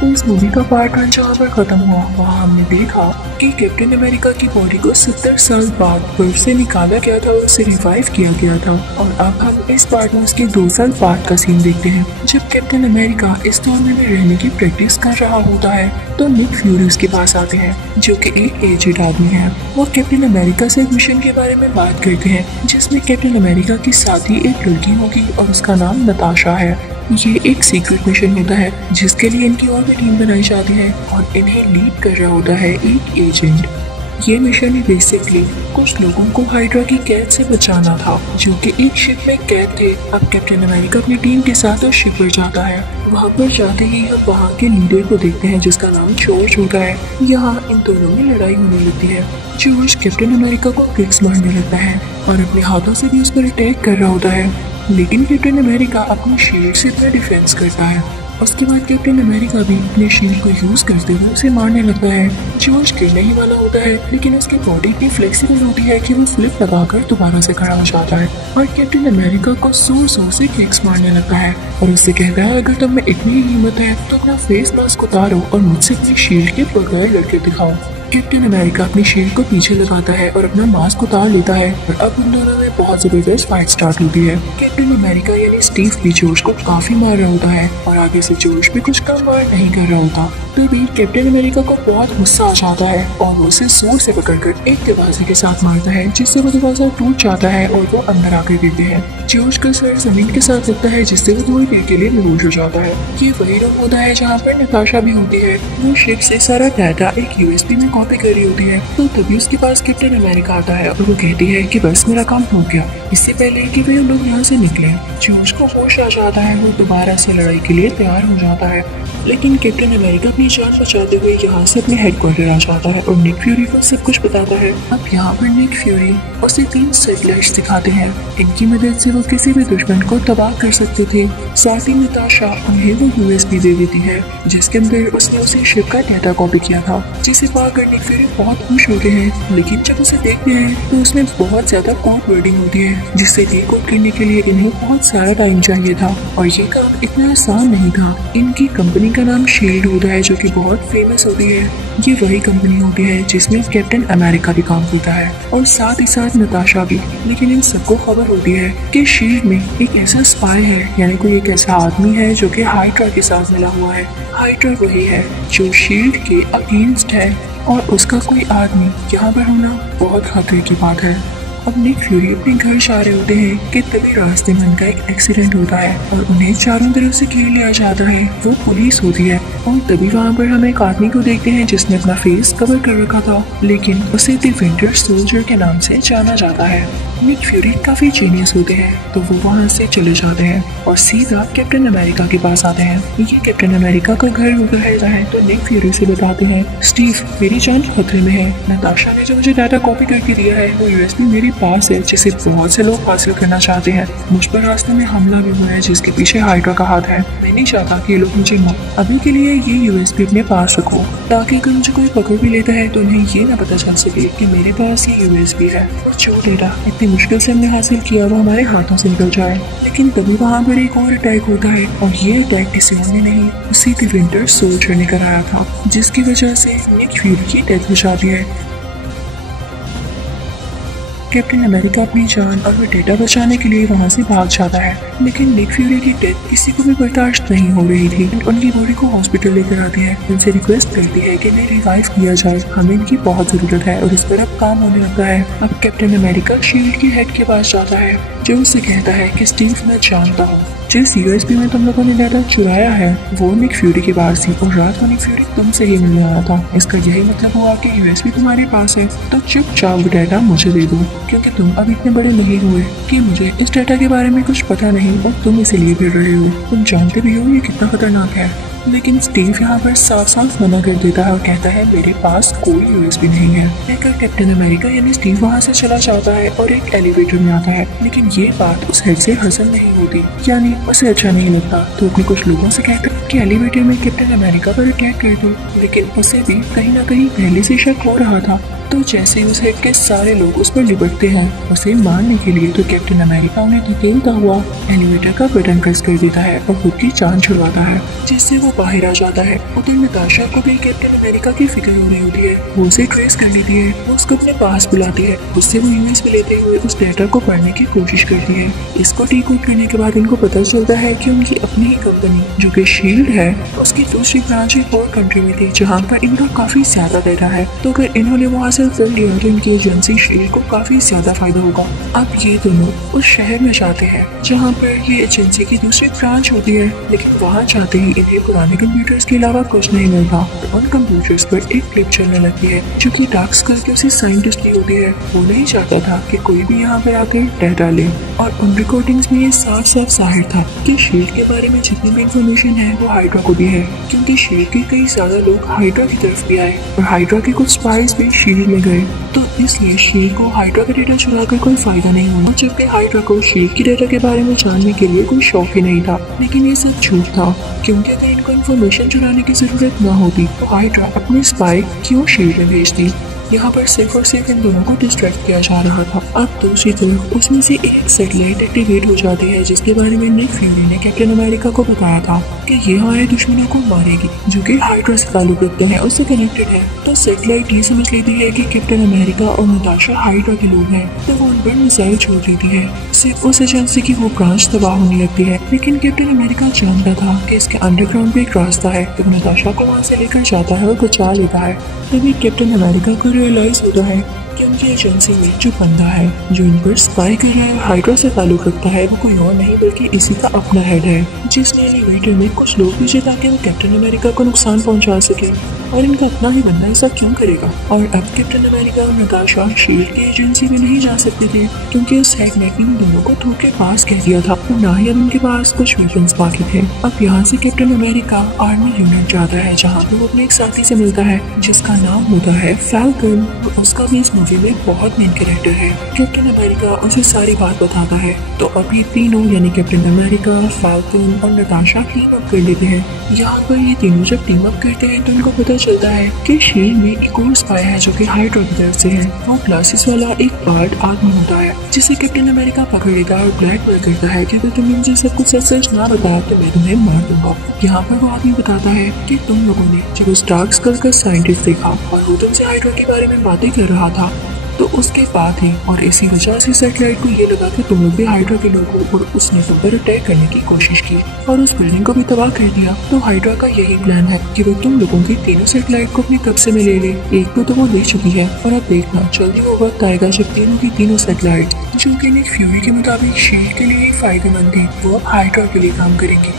तो इस मूवी का पार्ट 1 जहाँ पर खत्म हुआ वहाँ हमने देखा कि कैप्टन अमेरिका की बॉडी को 70 साल बाद बर्फ से निकाला गया था और उसे रिवाइव किया गया था। और अब हम इस पार्ट में उसके 2 साल बाद का सीन देखते हैं जब कैप्टन अमेरिका इस दुनिया में रहने की प्रैक्टिस कर रहा होता है तो निक फ्यूरी उसके पास आते हैं जो कि एक एजेड आदमी है। वो कैप्टन अमेरिका से एक मिशन के बारे में बात करते हैं जिसमें कैप्टन अमेरिका के साथ ही एक लड़की होगी और उसका नाम नताशा है। ये एक सीक्रेट मिशन होता है जिसके लिए इनकी और भी टीम बनाई जाती है और इन्हें लीड कर रहा होता है एक एजेंट। ये मिशन ही बेसिकली कुछ लोगों को हाइड्रा की कैद से बचाना था जो कि एक शिप में कैद थे। अब कैप्टन अमेरिका अपनी टीम के साथ उस शिप पर जाता है। वहाँ पर जाते ही हम वहाँ के लीडर को देखते हैं जिसका नाम जॉर्ज होता है। यहाँ इन दोनों में लड़ाई होने लगती है। जॉर्ज कैप्टन अमेरिका को किक्स मारने लगता है और अपने हाथों से भी उस पर अटैक कर रहा होता है, लेकिन कैप्टन अमेरिका अपने शील्ड से अपना डिफेंस करता है। उसके बाद कैप्टन अमेरिका भी अपने शील्ड को यूज करते हुए उसे मारने लगता है। जॉर्ज गिरने ही वाला होता है लेकिन उसकी बॉडी इतनी फ्लेक्सिबल होती है कि वो फ्लिप लगाकर दोबारा से खड़ा हो जाता है और कैप्टन अमेरिका को जोर जोर से किक्स मारने लगता है और उससे कहता है अगर तुम में इतनी हिम्मत है तो अपना फेस मास्क उतारो और मुझसे अपनी शील्ड के बगैर लड़के दिखाओ। कैप्टन अमेरिका अपनी शील्ड को पीछे लगाता है और अपना मास्क उतार लेता है और अब उन दोनों में बहुत जबरदस्त फाइट स्टार्ट होती है। कैप्टन अमेरिका यानी स्टीव भी जॉर्ज को काफी मार रहा होता है और आगे से जॉर्ज भी कुछ कम वार नहीं कर रहा होता। तभी कैप्टन अमेरिका को बहुत गुस्सा आ जाता है और वो उसे जोर से पकड़कर एक दरवाजे के साथ मारता है जिससे वो दरवाजा टूट जाता है और वो अंदर आकर गिरते हैं। जॉर्ज का सर जमीन के साथ लगता है जिससे वो थोड़ी देर के लिए बेहोश हो जाता है। ये वही रूम होता है जहाँ पर नताशा भी होती है। वो शिप से सारा डाटा एक यूएसबी में कॉपी कर रही होती है तो तभी उसके पास कैप्टन अमेरिका आता है और वो कहती है कि बस मेरा काम हो गया। इससे पहले कि वे लोग यहाँ से निकले जॉर्ज को होश आ जाता है। वो दोबारा से लड़ाई के लिए तैयार हो जाता है लेकिन कैप्टन अमेरिका अपनी जान बचाते हुए यहाँ से अपने हेडक्वार्टर आ जाता है और निक फ्यूरी को सब कुछ बताता है। अब यहाँ पर निक फ्यूरी उसे 3 सैटेलाइट्स दिखाते हैं। इनकी मदद से वो किसी भी दुश्मन को तबाह कर सकते थे। साथ ही नताशा उन्हें वो यूएसबी दे देती है जिसके अंदर उसने उसे शिप का डेटा कॉपी किया था जिसे पाकर निक फ्यूरी बहुत खुश होते हैं। लेकिन जब उसे देखते हैं तो उसमें बहुत ज्यादा कोड वर्डिंग होती है जिससे डिकोड करने के लिए इन्हें बहुत सारा टाइम चाहिए था और ये काम इतना आसान नहीं था। इनकी कंपनी का नाम शील्ड होता है जो कि बहुत फेमस होती है। ये वही कंपनी होती है जिसमें कैप्टन अमेरिका भी काम करता है और साथ ही साथ नताशा भी। लेकिन इन सबको खबर होती है कि शील्ड में एक ऐसा स्पाई है यानी कोई एक ऐसा आदमी है जो कि हाइड्रा के साथ मिला हुआ है। हाइड्रा वही है जो शील्ड के अगेंस्ट है और उसका कोई आदमी यहाँ पर होना बहुत खतरे की बात है। अब निक फ्यूरी अपने घर जा रहे होते हैं कि तभी रास्ते में उनका एक एक्सीडेंट होता है और उन्हें चारों तरफ से घेर लिया जाता है। वो पुलिस होती है और तभी वहाँ पर हम एक आदमी को देखते हैं जिसने अपना फेस कवर कर रखा था लेकिन उसे द विंटर सोल्जर के नाम से जाना जाता है। निक फ्यूरी काफी जीनियस होते हैं तो वो वहाँ से चले जाते हैं और सीधा कैप्टन अमेरिका के पास आते हैं। ये कैप्टन अमेरिका का घर होता है तो निक फ्यूरी से बताते हैं स्टीव मेरी जान खतरे में है। नताशा ने जो मुझे डाटा कॉपी करके दिया है वो यूएसबी मेरे पास है जिसे बहुत से लोग हासिल करना चाहते हैं। मुझ पर रास्ते में हमला भी हुआ है जिसके पीछे हाइड्रा का हाथ है। मैं नहीं चाहता कि ये लोग मुझे अभी के लिए ये यूएसबी अपने पास रखो ताकि अगर मुझे कोई पकड़ भी लेता है तो उन्हें ये ना पता चल सके कि मेरे पास ये यूएसबी है और जो डेटा इतनी मुश्किल से हमने हासिल किया वो हमारे हाथों से निकल जाए। लेकिन तभी वहाँ पर एक और अटैक होता है और ये अटैक किसी और ने नहीं उसी द विंटर सोल्जर ने कराया था जिसकी वजह से निक फ्यूरी की डेथ हो जाती है। कैप्टन अमेरिका अपनी जान और डेटा बचाने के लिए वहाँ से भाग जाता है लेकिन निक फ्यूरी की डेथ किसी को भी बर्दाश्त नहीं हो रही थी। उनकी बॉडी को हॉस्पिटल लेकर आती है, उनसे रिक्वेस्ट करती है कि इन्हें रिवाइव किया जाए, हमें इनकी बहुत जरूरत है और इस पर अब काम होने लगता है। अब कैप्टन अमेरिका शील्ड के हेड के पास जाता है जो उससे कहता है कि स्टीव मैं जानता हूँ जिस यूएसबी में तुम लोगों ने डाटा चुराया है वो निक फ्यूरी के पास थी और रात को निक फ्यूरी तुमसे ही मिलने आया था। इसका यही मतलब हुआ कि यूएसबी तुम्हारे पास है तो चुपचाप वो डाटा मुझे दे दो क्योंकि तुम अब इतने बड़े नहीं हुए कि मुझे इस डाटा के बारे में कुछ पता नहीं और तुम इसीलिए फिर रहे हो। तुम जानते भी हो ये कितना खतरनाक है। लेकिन स्टीव यहाँ पर साफ साफ मना कर देता है और कहता है मेरे पास कोई यूएसबी नहीं है। कहकर कैप्टन अमेरिका यानी स्टीव वहाँ से चला जाता है और एक एलिवेटर में आता है लेकिन ये बात उस हेड से हजम नहीं होती यानी उसे अच्छा नहीं लगता तो अपने कुछ लोगों से कहता है कि एलिवेटर में कैप्टन अमेरिका पर अटैक कर दो। लेकिन उसे भी कहीं ना कहीं पहले से शक हो रहा था तो जैसे उस हेड के सारे लोग उस पर लिपटते हैं उसे मारने के लिए, तो कैप्टन अमेरिका उन्हें धकेलता हुआ एलिवेटर का बटन प्रेस कर देता है और खुद की जान छुड़वाता है, जिससे वो बाहर आ जाता है। उधर नताशा को भी कैप्टन अमेरिका की फिक्र हो रही होती है। वो उसे ट्रेस कर लेती है, वो उसको अपने पास बुलाती है, उससे वो यूएसबी लेते हुए उस डेटा को पढ़ने की कोशिश करती है। इसको डिकोड करने के बाद इनको पता चलता है कि उनकी अपनी ही कंपनी जो कि शील्ड है उसकी दूसरी ब्रांच एक और कंट्री में थी जहाँ पर इनका काफी ज्यादा डेटा है। तो अगर इन्होंने वो हासिल कर लिया तो इनकी एजेंसी शील्ड को काफी ज्यादा फायदा होगा। अब ये दोनों उस शहर में जाते हैं जहाँ पर ये एजेंसी की दूसरी ब्रांच होती है, लेकिन वहाँ जाते ही इन्हें पुराने कंप्यूटर्स के अलावा कुछ नहीं मिलता। उन कंप्यूटर्स पर एक क्लिप चलने लगती है जो कि डार्क स्कल की उसी साइंटिस्ट की होती है। वो नहीं चाहता था कि कोई भी यहाँ पर आके डेटा ले, और उन रिकॉर्डिंग्स में ये साफ साफ जाहिर था कि शील्ड के बारे में जितनी भी इंफॉर्मेशन है वो हाइड्रा को भी है, क्योंकि शील्ड के कई ज्यादा लोग हाइड्रा की तरफ भी आए और हाइड्रा के कुछ स्पाइस भी शील्ड में गए। तो इसलिए शील्ड को हाइड्रा का डेटा चुराकर कोई फायदा नहीं हुआ, जबकि हाइड्रा को शील्ड की डेटा के बारे में जानने के लिए कोई शौक ही नहीं था। लेकिन ये सब झूठ था, क्योंकि अगर इनको इन्फॉर्मेशन चुराने की जरूरत न होती तो हाइड्रा अपने स्पाई क्यों शील्ड में भेजती। यहाँ पर सिर्फ और सिर्फ इन दोनों को डिस्ट्रैक्ट किया जा रहा था। अब दूसरी तरफ उसमें से एक सैटेलाइट एक्टिवेट हो जाती है जिसके बारे में निक फ्यूरी ने कैप्टन अमेरिका को बताया था कि ये हमारे दुश्मनों को मारेगी, जो कि हाइड्रा से ताल्लुक रखते हैं, उससे कनेक्टेड है। तो सैटेलाइट ये समझ लेती है कि कैप्टन अमेरिका और नताशा हाइड्रा के लोग हैं, तो वो उन पर मिसाइल छोड़ देती है। सिर्फ उस एजेंसी की वो ब्रांच तबाह होने लगती है। लेकिन कैप्टन अमेरिका जानता था कि इसके अंडरग्राउंड पे एक रास्ता है, तो नताशा को वहाँ से लेकर जाता है और बचा लेता है। तभी कैप्टन अमेरिका को रियलाइज होता है कि उनकी एजेंसी में जो बंदा है जो इन पर स्पाई कर रहा है, हाइड्रा से ताल्लुक रखता है, वो कोई और नहीं बल्कि इसी का अपना हेड है, जिसने एलिवेटर में कुछ लोग भेजे ताकि वो कैप्टन अमेरिका को नुकसान पहुंचा सके। और इनका अपना ही बंदा ऐसा क्यों करेगा। और अब कैप्टन अमेरिका और नताशा शील्ड की एजेंसी में नहीं जा सकते थे, क्योंकि उस हेड ने इन दोनों को धोखे पास कह दिया था और ना ही अब उनके पास कुछ वेपन्स बाकी थे। अब यहाँ से कैप्टन अमेरिका आर्मी यूनिट जाता है जहाँ पे वो अपने एक साथी से मिलता है जिसका नाम होता है फैल्कन। उसका भी इस मूवी में बहुत मेन कैरेक्टर है। कैप्टन अमेरिका उसे सारी बात बताता है। तो अभी तीनों यानी कैप्टन अमेरिका, फैल्कन और नताशा टीम अप कर लेते हैं। यहाँ पर ये तीनों जब टीम अप करते हैं तो इनको पता चलता है कि शील्ड में एक और स्पाई है जो कि हाइड्रा की तरफ से है। वो ग्लासेस वाला एक बर्ड आदमी होता है जिसे कैप्टन अमेरिका पकड़ लेता है और ब्लैकमेल करता है कि अगर तुमने मुझे सब कुछ सच ना बताया तो मैं तुम्हें मार दूंगा। यहाँ पर वो आदमी बताता है कि तुम लोगों ने जब उस डार्क स्कल का साइंटिस्ट देखा और वो तुमसे हाइड्रा के बारे में बातें कर रहा था तो उसके बाद ही और इसी वजह से सैटेलाइट को ये लगा कि तुम लोग भी हाइड्रा के लोग हो और उसने तुम पर अटैक करने की कोशिश की और उस बिल्डिंग को भी तबाह कर दिया। तो हाइड्रा का यही प्लान है कि वो तुम लोगों की तीनों सैटेलाइट को अपने कब्जे में ले ले। एक को तो वो ले चुकी है और अब देखना जल्दी वो वक्त आएगा जब तीनों की तीनों सैटेलाइट जो कि निक फ्यूरी के मुताबिक शील्ड के लिए ही फायदेमंद थी वो अब हाइड्रा के लिए काम करेंगी।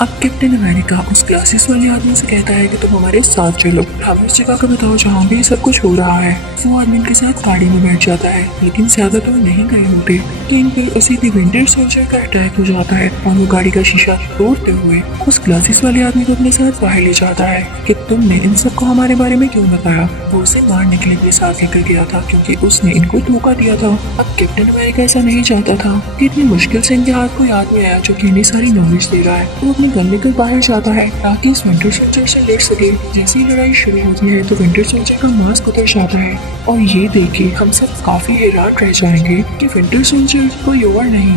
अब कैप्टन अमेरिका उस ग्लासेस वाले आदमी से कहता है कि तुम हमारे साथ चलो, हम उस जगह का बताओ जहाँ भी सब कुछ हो रहा है। वो आदमी उनके साथ गाड़ी में बैठ जाता है, लेकिन ज्यादा तो नहीं गए होते तो इन पर उसी की विंटर सोल्जर का अटैक हो जाता है और वो गाड़ी का शीशा तोड़ते हुए उस ग्लासेस वाले आदमी को अपने साथ बाहर ले जाता है कि तुमने इन सबको हमारे बारे में क्यों बताया। वो उसे मारने के लिए अपने साथ लेकर गया था क्योंकि उसने इनको धोखा दिया था। अब कैप्टन अमेरिका ऐसा नहीं चाहता था कि इतनी मुश्किल से इनके हाथ कोई आदमी आया जो कि इन्हें सारी नॉलेज दे रहा है। वो अपने गन लेकर बाहर जाता है ताकि इस विंटर सोल्जर से लड़ सके। जैसे ही लड़ाई शुरू होती है तो विंटर सोल्जर का मास्क उतर जाता है और ये देख के हम सब काफी हैरान रह जाएंगे कि विंटर सोल्जर कोई और नहीं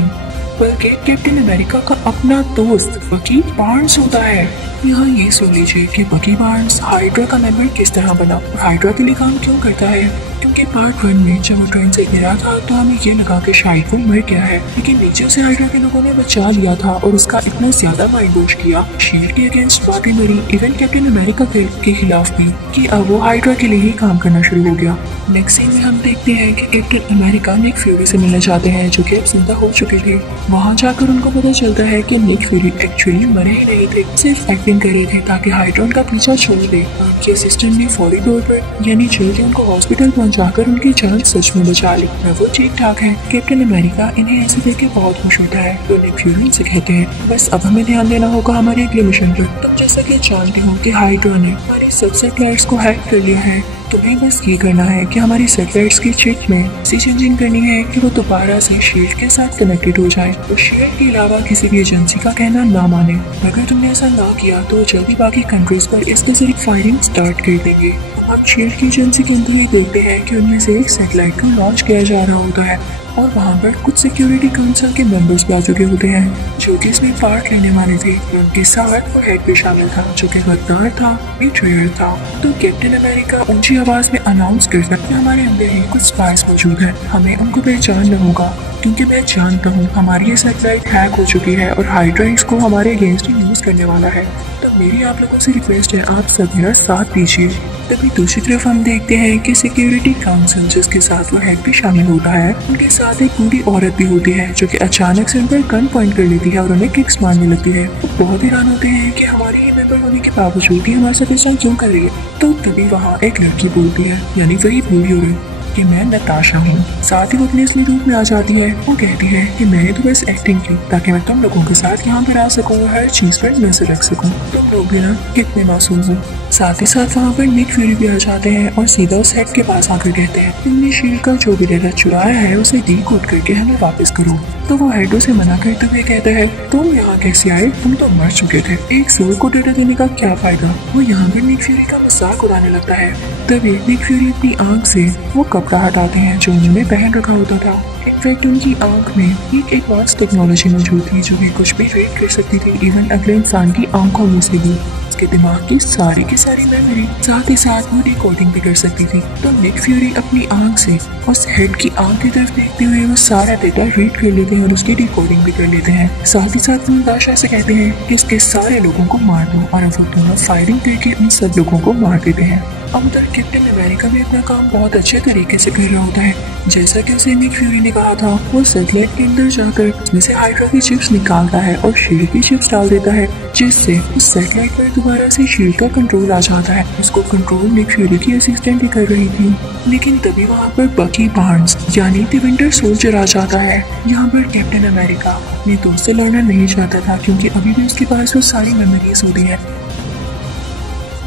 बल्कि कैप्टन अमेरिका का अपना दोस्त बकी बार्न्स होता है। यहाँ ये सुन लीजिए कि बकी बार्न्स हाइड्रा का मेंबर किस तरह बना और हाइड्रा के लिए काम क्यों करता है। क्योंकि पार्ट 1 में जब वो ट्रेन से गिरा था तो हमें ये लगा कि शायद वो मर गया है, लेकिन नीचे से हाइड्रा के लोगों ने बचा लिया था और उसका इतना ज्यादा माइंड वॉश किया शील्ड के अगेंस्ट बाकी मरी इवन कैप्टन अमेरिका के खिलाफ भी कि अब वो हाइड्रा के लिए ही काम करना शुरू हो गया। नेक्स्ट सीन में हम देखते हैं कि कैप्टन अमेरिका निक फ्यूरी से मिलने जाते हैं जो कि अब जिंदा हो चुके थे। वहाँ जाकर उनको पता चलता है कि निक फ्यूरी एक्चुअली मरे ही नहीं थे, सिर्फ एक्टिंग कर रहे थे ताकि हाइड्रा उनका पीछा छोड़ दे। उनके असिस्टेंट ने फौरी तौर पर यानी जल्दी उनको हॉस्पिटल पहुंचाकर उनकी जान सच में बचा ली। वो ठीक ठाक है। कैप्टन अमेरिका इन्हें ऐसे देख के बहुत खुश होता है तो निक फ्यूरी से कहते हैं बस अब हमें ध्यान देना होगा हमारे अगले मिशन पर। तुम जैसा कि जानते हो कि हाइड्रा ने हमारी सब सैटेलाइट्स को हैक कर लिया है तुम्हें बस ये करना है कि हमारी सैटेलाइट्स की चिप में ऐसी चेंजिंग करनी है कि वो दोबारा से शील्ड के साथ कनेक्टेड हो जाए और शील्ड के अलावा किसी भी एजेंसी का कहना ना माने। अगर तुमने ऐसा ना किया तो जल्दी बाकी कंट्रीज पर इसके जरिए फायरिंग स्टार्ट कर देंगे। अब शील्ड की एजेंसी के अंदर ही देखते हैं कि उनमें से एक सैटेलाइट को लॉन्च किया जा रहा होता है और वहाँ पर कुछ सिक्योरिटी काउंसिल के मेंबर्स भी आ चुके होते हैं जो कि इसमें पार्ट लेने वाले थे। उनके साथ वो हेड भी शामिल था जो कि गद्दार था, बीट्रेयर था। तो कैप्टन अमेरिका ऊंची आवाज में अनाउंस कर सकते हमारे अंदर ही कुछ स्पाइस मौजूद है, हमें उनको पहचानना होगा क्योंकि मैं जानता हूँ हमारी ये सैटेलाइट हैक हो चुकी है और हाइड्रा इसको हमारे अगेंस्ट यूज करने वाला है। तो मेरी आप लोगों से रिक्वेस्ट है आप सब मेरा साथ दीजिए। तभी दूसरी तरफ हम देखते हैं कि सिक्योरिटी काउंसिल जिसके साथ वो हेड भी शामिल होता है, उनके साथ एक बूढ़ी औरत भी होती है जो कि अचानक से उन पर गन पॉइंट कर लेती है और उन्हें किक्स मारने लगती है। वो बहुत हैरान होते हैं कि हमारी ही मेंबर होने के बावजूद ही हमारे साथ ऐसा क्यों कर रही है। तो तभी वहाँ एक लड़की बोलती है, यानी वही बूढ़ी औरत, कि मैं नताशा हूँ। साथ ही वो अपने असली रूप में आ जाती है। वो कहती है कि मैंने तो बस एक्टिंग की ताकि मैं तुम लोगों के साथ यहाँ पर आ सकूँ और हर चीज पर नजर रख सकूँ। तुम लोग भी ना कितने मासूम हो। साथ ही साथ वहाँ पर निक फ्यूरी भी आ जाते हैं और सीधा उस हेड के पास आकर कहते हैं तुमने शील्ड का जो भी डेटा चुराया है उसे डीकोड करके हमें वापस करो। तो वो हेड उसे मना करते हुए कहता है तुम यहाँ कैसे आए, तुम तो मर चुके थे, एक सोल को डेटा देने का क्या फायदा। वो यहाँ पर निक फ्यूरी का मजाक उड़ाने लगता है। तभी निक फ्यूरी अपनी आंख से वो कपड़ा हटाते हैं जो उन्होंने पहन रखा होता था। इनफैक्ट उनकी आंख में एक एडवांस टेक्नोलॉजी मौजूद थी जो भी कुछ भी रीड कर सकती थी, इवन अगले इंसान की आंखों में से भी उसके दिमाग की सारी मेमोरी, साथ ही साथ वो डिकोडिंग भी कर सकती थी। तो निक फ्यूरी अपनी आंख से उस हेड की आंख की तरफ देखते हुए वो सारा डेटा रीड कर लेते हैं और उसकी डिकोडिंग भी कर लेते हैं। साथ ही साथ वो नताशा से कहते हैं कि इसके सारे लोगों को मार दो और अब वो दोनों फायरिंग करके उन सब लोगों को मार देते हैं। अब उधर कैप्टन अमेरिका भी अपना काम बहुत अच्छे तरीके से कर रहा होता है। जैसा कि उसे निक फ्यूरी ने कहा था, वो सैटेलाइट के अंदर जाकर उसमें से हाइड्रा की चिप्स निकालता है और शील्ड की चिप्स डाल देता है, जिससे उस सैटेलाइट पर दोबारा से शील्ड का कंट्रोल आ जाता है। उसको कंट्रोल निक फ्यूरी की असिस्टेंट ही कर रही थी। लेकिन तभी वहाँ पर बकी बार्न्स यानी द विंटर सोल्जर आ जाता है। यहाँ पर कैप्टन अमेरिका अपने दोस्त से लड़ना नहीं चाहता था क्योंकि अभी भी उसके पास वो सारी मेमोरीज होती है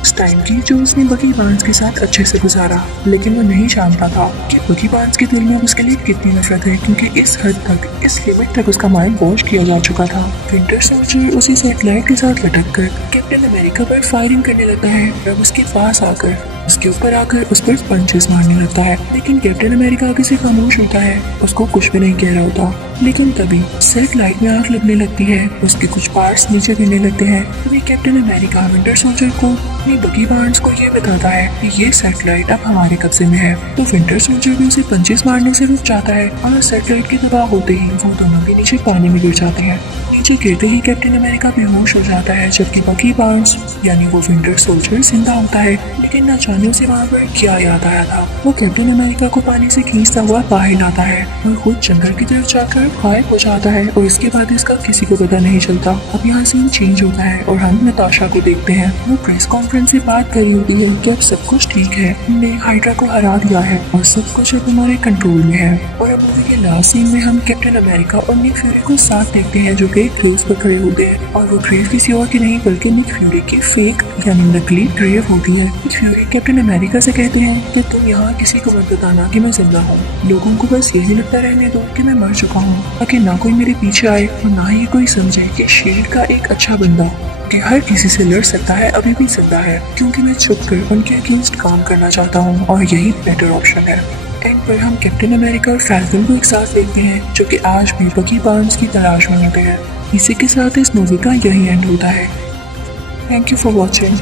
उस टाइम की जो उसने बकी बार्न्स के साथ अच्छे से गुजारा। लेकिन वो नहीं जानता था कि बकी बार्न्स के दिल में उसके लिए कितनी नफरत है क्योंकि इस हद तक, इस लिमिट तक उसका माइंड वॉश किया जा चुका था। विंटर सोल्जर उसी सैटेलाइट के साथ लटक कर कैप्टन अमेरिका पर फायरिंग करने लगता है। अब उसके पास आकर उसके ऊपर आकर उस पर पंचेस मारने लगता है। लेकिन कैप्टन अमेरिका आगे से खामोश होता है, उसको कुछ भी नहीं कह रहा होता। लेकिन तभी सैटेलाइट में आग लगने लगती है, उसके कुछ पार्ट्स नीचे गिरने लगते हैं। तभी कैप्टन अमेरिका विंटर सोल्जर को अपनी बकी बार्न्स को ये बताता है कि ये सैटेलाइट अब हमारे कब्जे में है। तो विंटर सोल्जर भी उसे पंचेस मारने से रुक जाता है और सैटेलाइट के तबाह होते ही वो दोनों भी नीचे पानी में गिर जाते हैं। नीचे गिरते ही कैप्टन अमेरिका बेहोश हो जाता है जबकि बकी बार्न्स यानी वो विंटर सोल्जर जिंदा होता है। लेकिन न जाने उसे वहाँ पर क्या याद आया था। वो कैप्टन अमेरिका को पानी से खींचता हुआ बाहर लाता है और खुद जंगल की तरफ जाकर गायब हो जाता है और इसके बाद इसका किसी को पता नहीं चलता। अब यहाँ सीन चेंज होता है और हम नताशा को देखते हैं। वो प्रेस कॉन्फ्रेंस से बात कर रही होती है कि अब सब कुछ ठीक है, हमने हाइड्रा को हरा दिया है और सब कुछ अब हमारे कंट्रोल में है। और अब मूवी के लास्ट सीन में हम कैप्टन अमेरिका और निक फ्यूरी को साथ देखते हैं जो कि ग्रेव पर खड़े होते हैं और वो ग्रेव किसी और की नहीं बल्कि निक फ्यूरी की फेक यानी नकली ग्रेव होती है। निक फ्यूरी कैप्टन अमेरिका से कहते हैं कि तुम यहाँ किसी को मत बताना कि मैं जिंदा हूँ, लोगों को बस यही लगता रहने दो कि मैं मर चुका हूँ ताकि ना कोई मेरे पीछे आए और ना ही कोई समझे कि शील्ड का एक अच्छा बंदा कि हर किसी से लड़ सकता है अभी भी जिंदा है, क्योंकि मैं छुप कर उनके अगेंस्ट काम करना चाहता हूँ और यही बेटर ऑप्शन है। एंड पर हम कैप्टन अमेरिका और फैल्कन को एक साथ देखते हैं जो कि आज भी बकी बार्न्स की तलाश में होते हैं। इसी के साथ इस मूवी का यही एंड होता है। Thank you for watching.